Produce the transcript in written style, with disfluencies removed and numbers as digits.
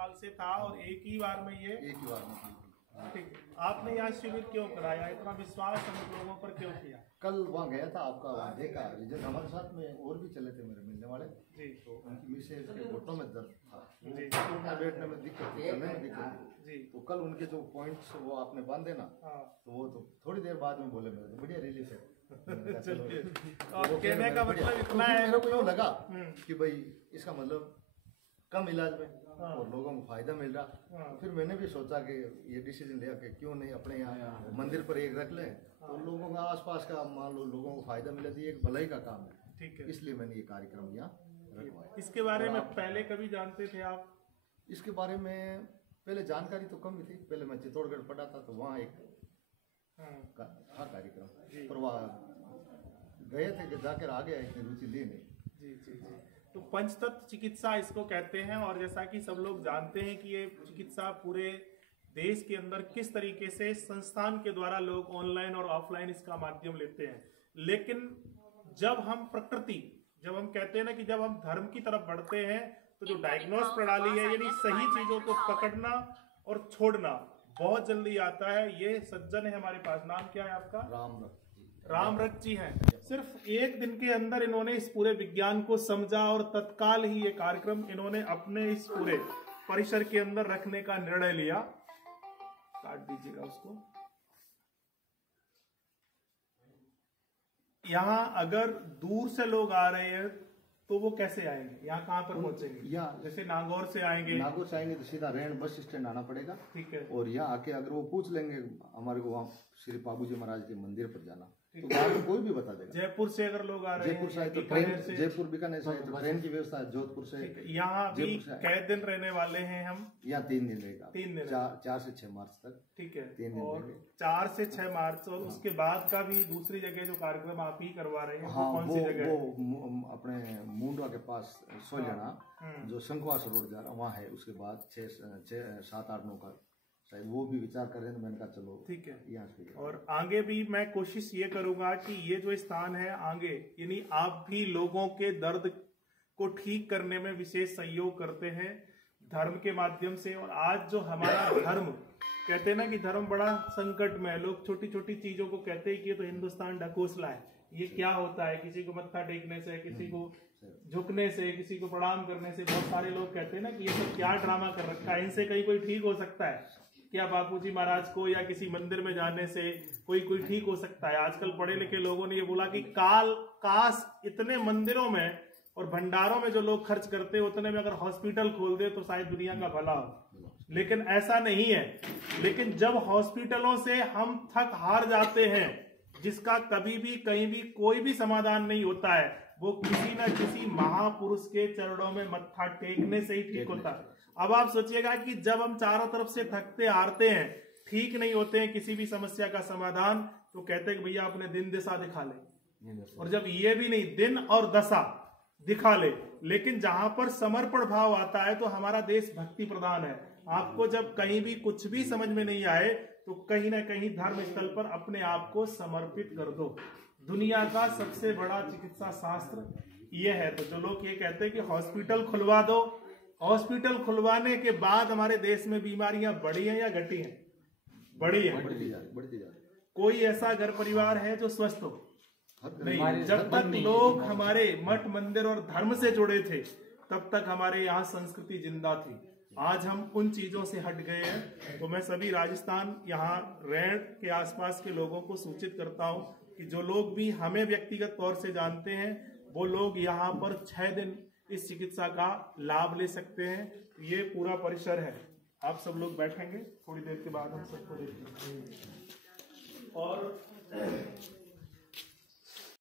साल से था और एक ही बार में ये एक ही बार में। ठीक है। आपने यहाँ शिविर क्यों कराया, इतना विश्वास हम लोगों पर क्यों किया? कल वहाँ गया था, आपका वहाँ देखा रिजल्ट। हमारे साथ में और भी चले थे मेरे मिलने वाले जी, तो उनकी मिसेज के घुटनों में दर्द था जी, उठने बैठने में दिक्कत थी, चलने में दिक्कत थी। जी। तो कल उनके जो पॉइंट्स वो आपने बांधे ना, हाँ। तो वो तो थोड़ी देर बाद में बोले मेरे बढ़िया रिलीफ है। चलिए, और कहने का मतलब इतना है, मेरे को यूँ लगा कि भाई इसका मतलब कम इलाज में और लोगों को फायदा मिल रहा। फिर मैंने भी सोचा कि ये डिसीजन लिया कि क्यों नहीं अपने यहाँ मंदिर पर एक रख लें, तो लोगों का आसपास का मान लो लोगों को फायदा मिले, तो ये एक भलाई का काम है। ठीक है, इसलिए मैंने ये कार्यक्रम यहाँ रखवाया। इसके बारे में पहले कभी जानते थे आप? इसके बारे में पहले जानकारी तो कम ही थी। पहले मैं चित्तौड़गढ़ पढ़ा था तो वहाँ एक था कार्यक्रम, पर वहाँ गए थे कि जाकर आ गया, इतनी रुचि ली नहीं। जी जी जी। तो पंचतत्व चिकित्सा इसको कहते हैं, और जैसा कि सब लोग जानते हैं कि ये चिकित्सा पूरे देश के अंदर किस तरीके से संस्थान के द्वारा लोग ऑनलाइन और ऑफलाइन इसका माध्यम लेते हैं। लेकिन जब हम जब हम कहते हैं ना कि जब हम धर्म की तरफ बढ़ते हैं, तो जो डायग्नोस प्रणाली है, यानी सही चीजों को पकड़ना और छोड़ना बहुत जल्दी आता है। ये सज्जन है हमारे पास, नाम क्या है आपका? रामरथ जी हैं। सिर्फ एक दिन के अंदर इन्होंने इस पूरे विज्ञान को समझा और तत्काल ही ये कार्यक्रम इन्होंने अपने इस पूरे परिसर के अंदर रखने का निर्णय लिया। काट दीजिएगा उसको। यहाँ अगर दूर से लोग आ रहे हैं तो वो कैसे आएंगे, यहाँ कहाँ पर पहुंचेंगे? यहाँ जैसे नागौर से आएंगे तो सीधा रेण बस स्टैंड आना पड़ेगा। ठीक है। और यहाँ आके अगर वो पूछ लेंगे हमारे को, वहाँ श्री बाबूजी महाराज के मंदिर पर जाना, तो बाद में कोई भी बता देगा। जयपुर से अगर लोग आ रहे हैं, जयपुर से तो ट्रेन, जयपुर बीकानेर से तो ट्रेन की व्यवस्था है। जोधपुर से यहाँ भी कै दिन रहने वाले हैं हम? यहाँ 3 दिन रहेगा, 3 दिन, 4 से 6 मार्च तक। ठीक है, 3 दिन और 4 से 6 मार्च, और उसके बाद का भी दूसरी जगह जो कार्यक्रम आप ही करवा रहे हैं, हाँ, कौन सी जगह? वो अपने मुंडवा के पास सोलना, जो शंखवास रोड जा रहा वहाँ है। उसके बाद 6, 7, 8, 9 का शायद वो भी विचार कर रहे हैं, तो मैंने कहा चलो ठीक है। यहाँ से और आगे भी मैं कोशिश ये करूंगा कि ये जो स्थान है आगे, यानी आप भी लोगों के दर्द को ठीक करने में विशेष सहयोग करते हैं धर्म के माध्यम से। और आज जो हमारा धर्म, कहते हैं ना कि धर्म बड़ा संकट में है। लोग छोटी छोटी चीजों को कहते हैं कि ये तो हिंदुस्तान ढकोसला है, ये क्या होता है? किसी को मत्था टेकने से, किसी को झुकने से, किसी को प्रणाम करने से, बहुत सारे लोग कहते हैं ना कि ये सब क्या ड्रामा कर रखा है, इनसे कहीं कोई ठीक हो सकता है क्या? बापूजी महाराज को या किसी मंदिर में जाने से कोई ठीक हो सकता है? आजकल पढ़े लिखे लोगों ने ये बोला कि काश इतने मंदिरों में और भंडारों में जो लोग खर्च करते हैं, उतने में अगर हॉस्पिटल खोल दे तो शायद दुनिया का भला हो। लेकिन ऐसा नहीं है। लेकिन जब हॉस्पिटलों से हम थक हार जाते हैं, जिसका कभी भी कहीं भी कोई भी समाधान नहीं होता है, वो किसी न किसी महापुरुष के चरणों में मत्था टेकने से ही ठीक होता है। अब आप सोचिएगा कि जब हम चारों तरफ से थकते हारते हैं, ठीक नहीं होते हैं किसी भी समस्या का समाधान, तो कहते हैं कि भैया अपने दिन दशा दिखा ले। और जब ये भी नहीं, दिन और दशा दिखा ले, लेकिन जहां पर समर्पण भाव आता है, तो हमारा देश भक्ति प्रधान है। आपको जब कहीं भी कुछ भी समझ में नहीं आए, तो कहीं ना कहीं धर्म स्थल पर अपने आप को समर्पित कर दो। दुनिया का सबसे बड़ा चिकित्सा शास्त्र ये है। तो जो लोग ये कहते हैं कि हॉस्पिटल खुलवा दो, हॉस्पिटल खुलवाने के बाद हमारे देश में बीमारियां बढ़ी हैं या घटी हैं? बढ़ी है। बढ़ती जा रही। कोई ऐसा घर परिवार है जो स्वस्थ हो? नहीं। जब तक लोग हमारे मठ मंदिर और धर्म से जुड़े थे, तब तक हमारे यहाँ संस्कृति जिंदा थी। आज हम उन चीजों से हट गए हैं। तो मैं सभी राजस्थान, यहाँ रेण के आसपास के लोगों को सूचित करता हूँ कि जो लोग भी हमें व्यक्तिगत तौर से जानते हैं, वो लोग यहाँ पर 6 दिन इस चिकित्सा का लाभ ले सकते हैं। ये पूरा परिसर है। आप सब लोग बैठेंगे, थोड़ी देर के बाद हम सबको देखेंगे। और